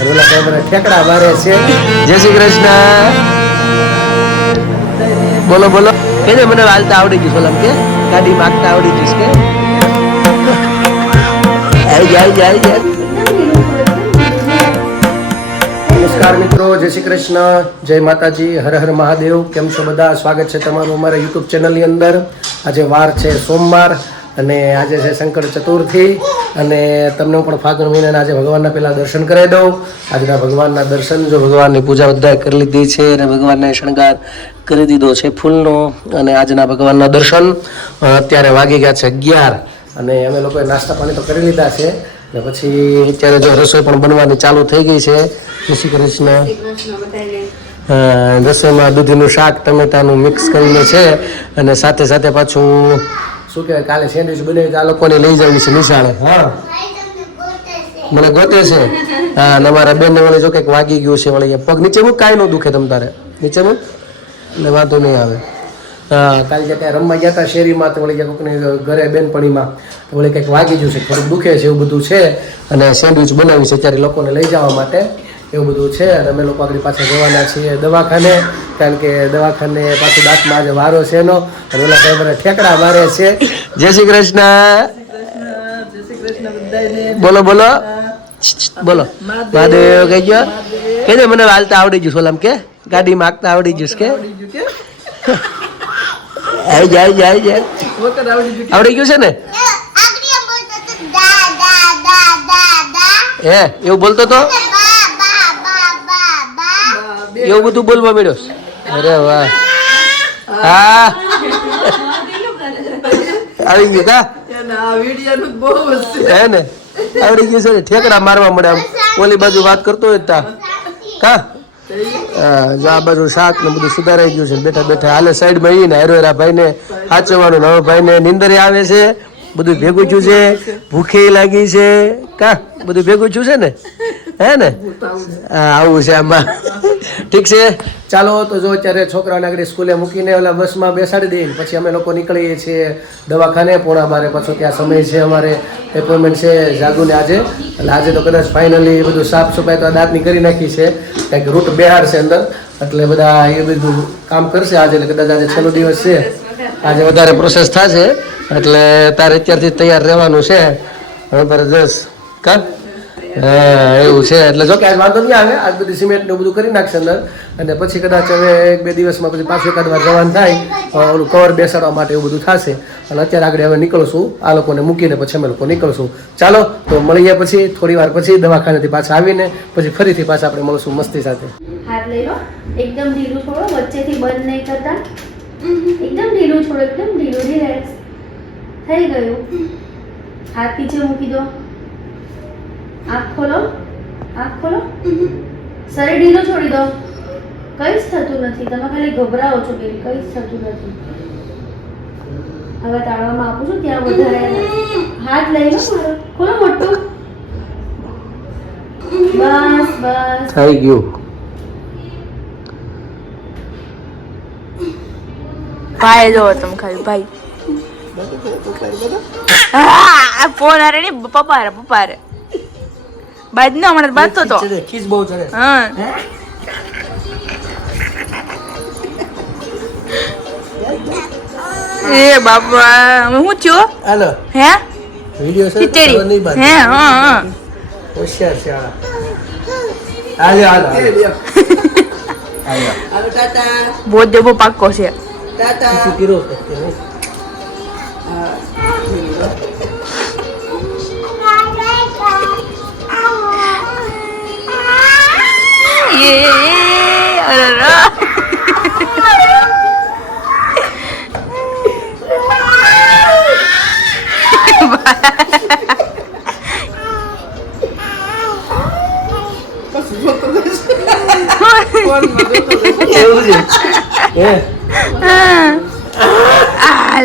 અને ઓલા કેમેરા ઠેકડા મારે છે. જય શ્રી કૃષ્ણ. બોલો બોલો. કે મને વાલતા આવડી ગયું સોલમ કે ગાડી માગતા આવડી ગયું કે આવી જાય જાય જાય. નમસ્કાર મિત્રો જય શ્રી કૃષ્ણ. જય માતાજી હર હર મહાદેવ. કેમ છો બધા? સ્વાગત છે તમારું અમારા યુટ્યુબ ચેનલની અંદર. આજે વાર છે સોમવાર. અને આજે છે શંકર ચતુર્થી અને તમને પણ ફાગણ મહિનાના આજે ભગવાનના પહેલાં દર્શન કરાવી દઉં. આજના ભગવાનના દર્શન જો ભગવાનની પૂજા બધાએ કરી લીધી છે અને ભગવાનને શણગાર કરી દીધો છે ફૂલનો અને આજના ભગવાનના દર્શન અત્યારે વાગી ગયા છે અગિયાર અને અમે લોકોએ નાસ્તા પાણી તો કરી લીધા છે. ને પછી અત્યારે જો રસોઈ પણ બનવાની ચાલુ થઈ ગઈ છે. જય શ્રી કૃષ્ણ. રસોઈમાં દૂધીનું શાક ટમેટાનું મિક્સ કરીને છે અને સાથે સાથે પાછું શું કહેવાય કાલે સેન્ડવિચ બનાવી તો આ લોકોને લઈ જવી છે નિશાળે. હા. મને ગોતે છે. હા અને અમારા બેન વળી જો કંઈક વાગી ગયું છે વળી પગ નીચે મૂક કાંઈ ન દુખે તમ તારે. નીચે મૂક. એટલે વાંધો નહીં આવે. હા કાલે જે ત્યાં રમવા ગયા હતા શેરીમાં તો વળી કોઈકને ઘરે બેનપણીમાં તો વળી કંઈક વાગી ગયું છે થોડુંક દુખે છે એવું બધું છે. અને સેન્ડવિચ બનાવી છે ત્યારે લોકોને લઈ જવા માટે. એવું બધું છે. અને અમે લોકો આગળ પાછા જવાના છીએ દવાખાને કારણ કે દવાખાને પાછું દાંતમાં આજે વારો છે એનો. અને ઓલા કેમેરા ઠેકડા મારે છે. જય શ્રી કૃષ્ણ. બોલો બોલો. બોલો. મહાદેવ કહી ગયો કહી દે મને હાલતા આવડી ગયું સોલમ કે? ગાડી માગતા આવડી ગયું કે? આવી જાય જાય જાય. આવડી ગયું છે ને? હે એવું બોલતો તો? એવું બધું બોલવા મળ્યો અરે વાહ. હા. આવી ગયું કા? હે ને? આવડી ગયું છે ને? ઠેકડા મારવા મળે આમ. ઓલી બાજુ વાત કરતો હોય તા. કા? આ બાજુ શાક ને બધું સુધારાઈ ગયું છે બેઠા બેઠા. હાલે સાઈડમાં ઈ ને હરોરા ભાઈને હાચવાનું નવો ભાઈને નિંદરે આવે છે. બધું ભેગું થયું છે. ભૂખે લાગી છે. કા? બધું ભેગું થયું છે ને? હે ને? હા આવું છે આમાં. ઠીક છે? ચાલો, તો જો અત્યારે છોકરાઓને આગળ સ્કૂલે મૂકીને ઓલા બસમાં બેસાડી દઈએ પછી અમે લોકો નીકળીએ છીએ દવાખાને, પોણા બારે પાછો ત્યાં સમય છે અમારે એપોઇન્ટમેન્ટ છે જાગુને આજે. એટલે આજે તો કદાચ ફાઇનલી બધું સાફ સફાઈ તો દાંતની કરી નાખી છે, કંઈક રૂટ બિહાર છે અંદર. એટલે બધા એ બધું કામ કરશે આજે, એટલે કદાચ આજે છેલ્લો દિવસ છે. આજે વધારે પ્રોસેસ થશે, એટલે તારે અત્યારથી તૈયાર રહેવાનું છે. જબરદસ્ત કા? હા એવું છે. એટલે જો કે આજ વાંધો નહીં આવે. આજ બધી સિમેન્ટ ને બધું કરી નાખશે અંદર. અને પછી કદાચ હવે એક બે દિવસમાં પછી પાછું એકાદ વાર જવાનું થાય તો ઓલું કવર બેસાડવા માટે એવું બધું થશે. અને અત્યારે આગળ હવે નીકળશું. આ લોકોને મૂકીને પછી અમે લોકો નીકળશું. ચાલો તો મળીએ પછી. થોડી વાર પછી દવાખાનેથી પાછા આવીને પછી ફરીથી પાછા આપણે મળશું મસ્તી સાથે. હાથ લઈ લો. એકદમ ઢીલું છોડો. વચ્ચેથી બંધ નહીં કરતા. એકદમ ઢીલું છોડો. એકદમ ઢીલું રિલેક્સ થઈ ગયું. હાથ નીચે મૂકી દો. આંખ ખોલો આંખ ખોલો. શરીર ઢીલો છોડી દો. કંઈ જ થતું નથી. તમે ખાલી ગભરાઓ છો કે કંઈ જ થતું નથી. હવે તાળવામાં આપું છું ત્યાં વધારે હાથ લઈ લો ખોલો મોટું. બસ બસ. થઈ ગયું. ભાઈ જો તમે ખાલી ભાઈ. હા ફોન અરે ને પપ્પા રે પપ્પા રે બાદ નો હમણાં બાદ તો. ખીચ બહુ ચડે. હા. એ બાપા હું થયો? હાલો. હે? વિડિયો છે ખીચડી. નહીં હે હા હા. હોશિયાર છે આ. હાલે હાલે હાલે. બહુ દેવો પાક્કો છે. તું કીરો હે.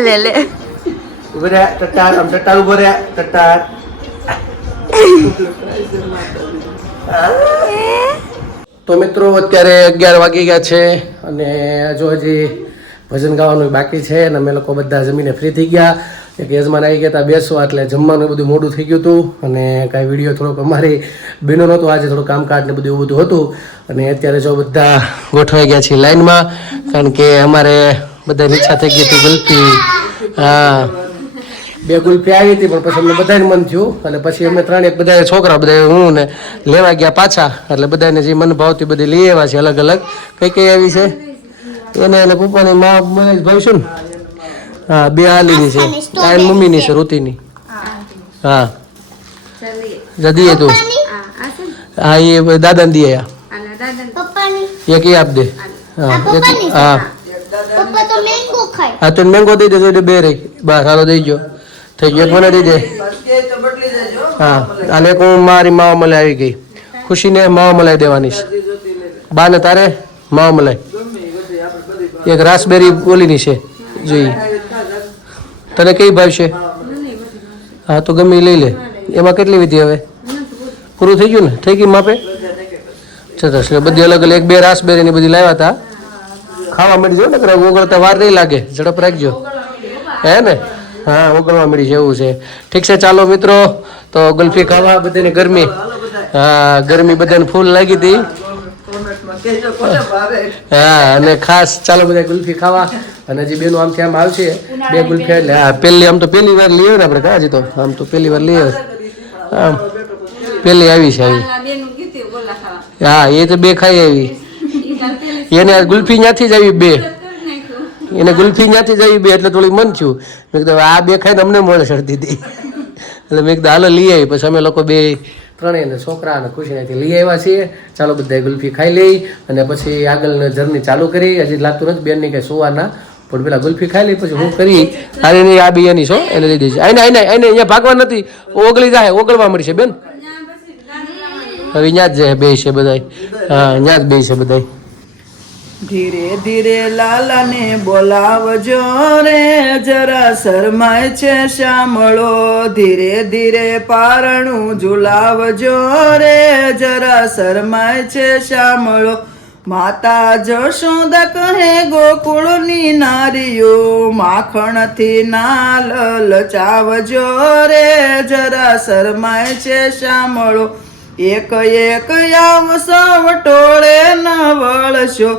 લે લે ઊભો રહે ટટ્ટાર આમ ટટ્ટાર ઊભો રહે ટટ્ટાર તો મિત્રો, અત્યારે અગિયાર વાગી ગયા છે અને જો હજી ભજન ગાવાનું બાકી છે અને અમે લોકો બધા જમીને ફ્રી થઈ ગયા. એક યજમાન આવી ગયા હતા બેસવા, એટલે જમવાનું બધું મોડું થઈ ગયું હતું અને કાંઈ વીડિયો થોડોક અમારી બહેનો નહોતો, આજે થોડું કામકાજ ને બધું એવું બધું હતું. અને અત્યારે જો બધા ગોઠવાઈ ગયા છે લાઈનમાં, કારણ કે અમારે બધાની ઈચ્છા થઈ ગઈ હતી ગલતી. હા. બે ગુલ્ફી આવી હતી પણ પછી અમને બધાને મન થયું. અને પછી અમે ત્રણે બધા છોકરા બધા હું ને લેવા ગયા પાછા. એટલે બધાને જે મન ભાવતી બધી લઈ આવ્યા છે અલગ અલગ. કઈ કઈ આવી છે? એને એને પપ્પાની મા મને ભાવશું ને? હા બે આલીની છે. આ એની મમ્મીની છે ઋતિની હા. જદીએ તું. હા એ દાદાને દે એક એ આપ દે. હા. એક હા. તો મેંગો હા તો મેંગો દઈ દેજો બે રહી. બસ હાલો દઈ ગયો. થઈ ગયો, મને દઈ દે. હા, અને એક હું મારી માવા મલાઈ આવી ગઈ. ખુશીને માવા મલાઈ દેવાની છે. બાને તારે માવા મલાઈ. એક રાસબેરી ઓલીની છે, જોઈ. તને કઈ ભાવ છે? હા, તો ગમે લઈ લે. એમાં કેટલી વિધિ હવે? પૂરું થઈ ગયું ને? થઈ ગઈ માપે? સરસ એટલે બધી અલગ અલગ. એક બે રાસબેરી ની બધી લાવ્યા હતા ખાવા મળી જાવ ને ઓગળતા વાર નહીં લાગે. ઝડપ રાખજો. હે ને? હા ઓગળવા મળી છે એવું છે. ઠીક છે ચાલો મિત્રો. તો ગુલ્ફી ખાવા બધાને ગરમી. હા ગરમી બધાને ફૂલ લાગી હતી. હા અને ખાસ ચાલો બધા ગુલ્ફી ખાવા. અને હજી બેનું આમથી આમ આવશે. બે ગુલ્ફી એટલે હા પહેલી આમ તો પહેલી વાર લઈએ ને આપણે કાજી તો? આમ તો પહેલી વાર લઈએ આમ પહેલી આવી છે આવી. હા એ તો બે ખાઈ આવી. એને ગુલ્ફી ત્યાંથી જ આવી બે. એને ગુલ્ફી ત્યાંથી જઈ બે એટલે થોડી મન થયું. મેં કીધું આ બે ખાઈને અમને મળે શરદી હતી. એટલે મેં કીધું હાલો લઈ આવી. પછી અમે લોકો બે ત્રણેય ને છોકરા અને ખુશીનાથી લઈ આવ્યા છીએ. ચાલો બધા ગુલ્ફી ખાઈ લઈ અને પછી આગળ જર્ની ચાલુ કરી. હજી લાગતું નથી બેનની કઈ સુવાના પણ પેલા ગુલ્ફી ખાઈ લઈ પછી હું કરી. અરે નહીં આ બિયાની છો એને લઈ દેજે આઈને આઈને આઈને અહીંયા ભાગવા નથી. ઓગળી જાય ઓગળવા મળશે બેન. હવે ત્યાં જ બે છે બધાય. હા ત્યાં જ બે છે બધાય. ધીરે ધીરે લાલાને બોલાવજો રે, જરા શરમાય છે શામળો. ધીરે ધીરે પારણું ઝુલાવજો રે, જરા શરમાય છે શામળો. માતા જશોદા કહે ગોકુળની નારીઓ, માખણથી નાલ લચાવજો રે, જરા શરમાય છે શામળો. એક એક આવ ટોળે ન વળશો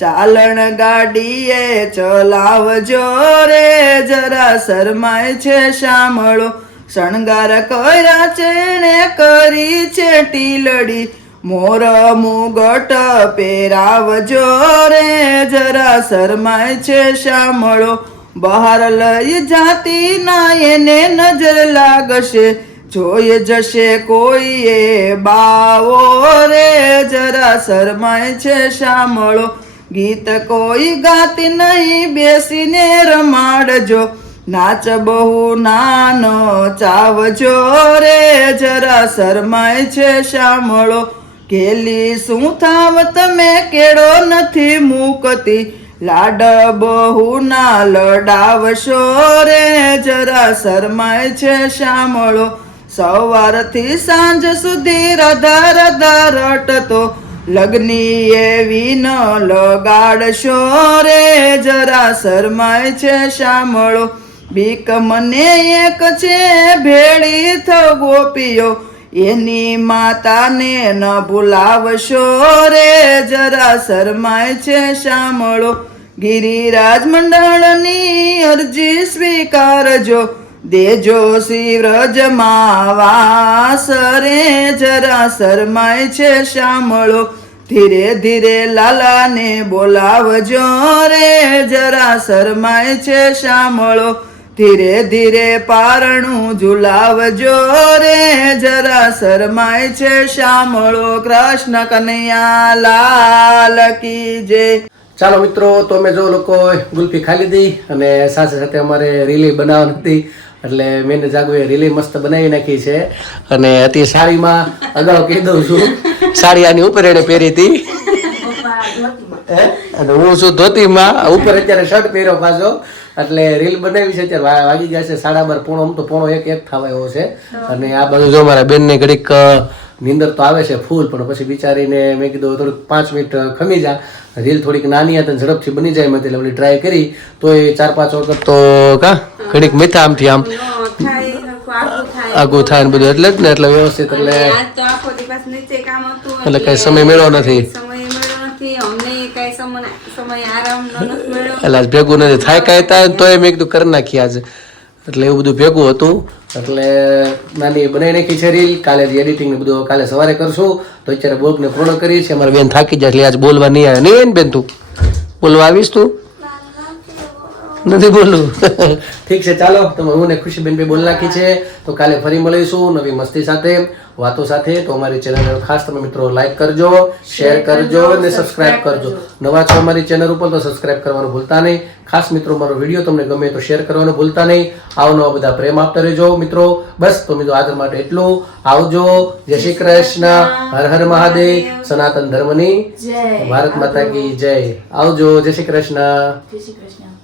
ચાલણ ગાડીએ ચલાવજો રે જરા શરમાય છે શામળો. શણગાર કર્યા છે કરી છે ટીલડી. મોર મુગટ પહેરાવજો રે જરા શરમાય છે શામળો. બહાર લઈ જાતી ના એને નજર લાગશે. જોઈ જશે કોઈએ બાવો રે જરા શરમાય છે શામળો. ગીત કોઈ ગાતી નહીં, બેસીને રમાડજો. નાચ બહુ નાનો, ચાવજો રે, જરા શરમાય છે શામળો. કેલી શું થાવ તમે, કેળો નથી મૂકતી. લાડ બહુ ના લડાવશો રે, જરા શરમાય છે શામળો. સવારથી સાંજ સુધી રધા રધા રટતો. લગ્ની એવી ન લગાડશો રે, જરા શરમાય છે શામળો. બીક મને એક છે ભેળી થ ગોપીઓ, એની માતાને ન ભૂલાવશો રે, જરા શરમાય છે શામળો. ગિરિરાજ મંડળની અરજી સ્વીકારજો, દેજો શિવરજ વાસ રે, જરા શરમાય છે શામળો. ધીરે ધીરે લાલાને બોલાવજો રે, જરા શરમાય છે શામળો. ધીરે ધીરે પારણું ઝુલાવજો રે, જરા શરમાય છે શામળો. કૃષ્ણ કનૈયા લાલ કી જે ચાલો મિત્રો, તો મેં જો લોકો ગુલ્ફી ખાઈ લીધી અને સાથે સાથે અમારે રીલી બનાવવાની હતી. એટલે મેં જાગુએ રીલી મસ્ત બનાવી નાખી છે. અને અતિ સાડીમાં અગાઉ કહી દઉં છું સાડી આની ઉપર એને પહેરી હતી. હે? અને હું છું ધોતીમાં ઉપર અત્યારે શર્ટ પહેર્યો પાછો. એટલે રીલ બનાવી છે અત્યારે વાગી ગયા છે સાડા બાર પોણો આમ તો પોણો એક એક થવા એવો છે. અને આ બાજુ જો મારા બેનને ઘડીક નીંદર તો આવે છે ફૂલ પણ પછી બિચારીને મેં કીધું થોડુંક પાંચ મિનિટ ખમી જા. રીલ થોડીક નાની હતી ઝડપથી બની જાય મેં એટલે ટ્રાય કરી. તો એ ચાર પાંચ વખત તો કા? ઘડીક મીઠા આમથી આમ. આગું થાય ને બધું એટલે જ ને એટલે વ્યવસ્થિત એટલે એટલે કઈ સમય મેળવો નથી. એટલે ભેગું નથી. થાય થાય તો એમ મેં કીધું કરી નાખીએ આજે. એટલે એવું બધું ભેગું હતું. એટલે નાની બનાવી નાખી છે રીલ. કાલે એડિટિંગ બધું કાલે સવારે કરશું. તો અત્યારે બ્લોગને પૂર્ણ કરીએ છીએ. અમારી બેન થાકી જાય એટલે આજ બોલવા નહીં આવે. નહીં ને બેન તું? બોલવા આવીશ તું? નથી બોલું ઠીક છે, ચાલો. તમે હું ને ખુશીબેન બે બોલ નાખી છે. તો કાલે ફરી મળીશું નવી મસ્તી સાથે. વાતો સાથે. તો અમારી ચેનલ ખાસ તમે મિત્રો લાઈક કરજો શેર કરજો અને સબસ્ક્રાઇબ કરજો. નવા છો અમારી ચેનલ ઉપર તો સબસ્ક્રાઇબ કરવાનું ભૂલતા નહીં. ખાસ મિત્રો મારો વીડિયો તમને ગમે તો શેર કરવાનું ભૂલતા નહીં. આવનો બધા પ્રેમ આપતા રહેજો મિત્રો. બસ તો મિત્રો આદર માટે એટલું. આવજો. જય શ્રી કૃષ્ણ. હર હર મહાદેવ. સનાતન ધર્મની ભારત માતા કી જય. આવજો. જય શ્રી કૃષ્ણ. જય શ્રી કૃષ્ણ.